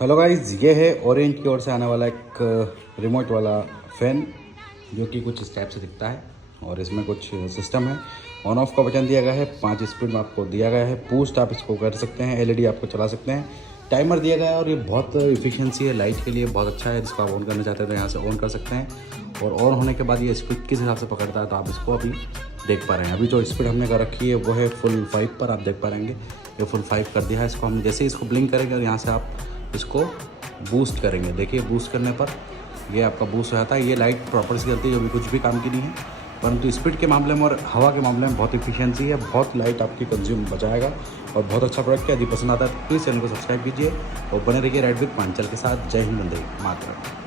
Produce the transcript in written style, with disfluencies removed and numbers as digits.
Hello guys, ये है orange की ओर से आने वाला एक रिमोट वाला फ़ैन जो कि कुछ इस टाइप से दिखता है और इसमें कुछ सिस्टम है। ऑन ऑफ का बटन दिया गया है, 5 स्पीड में आपको दिया गया है। बूस्ट आप इसको कर सकते हैं, एलईडी आपको चला सकते हैं, टाइमर दिया गया है और ये बहुत इफिशिएंसी है लाइट के लिए, बहुत अच्छा है। जिसको आप ऑन करना चाहते हैं तो यहाँ से ऑन कर सकते हैं और ऑन होने के बाद ये स्पीड किस हिसाब से पकड़ता है तो आप इसको अभी देख पा रहे हैं। अभी जो स्पीड हमने कर रखी है वो है फुल 5 पर, आप देख पा रहेंगे ये फुल 5 कर दिया है। इसको हम जैसे ही इसको ब्लिंक करेंगे और यहाँ से आप इसको बूस्ट करेंगे, देखिए बूस्ट करने पर ये आपका बूस्ट हो जाता है। ये लाइट प्रॉपर से चलती है, अभी कुछ भी काम की नहीं है, परंतु स्पीड के मामले में और हवा के मामले में बहुत इफिशिएंसी है, बहुत लाइट आपकी कंज्यूम बचाएगा और बहुत अच्छा प्रोडक्ट है। यदि पसंद आता है तो प्लीज़ चैनल को सब्सक्राइब कीजिए और बने रहिए राइड विद पांचल के साथ। जय हिंद, वंदे मातरम।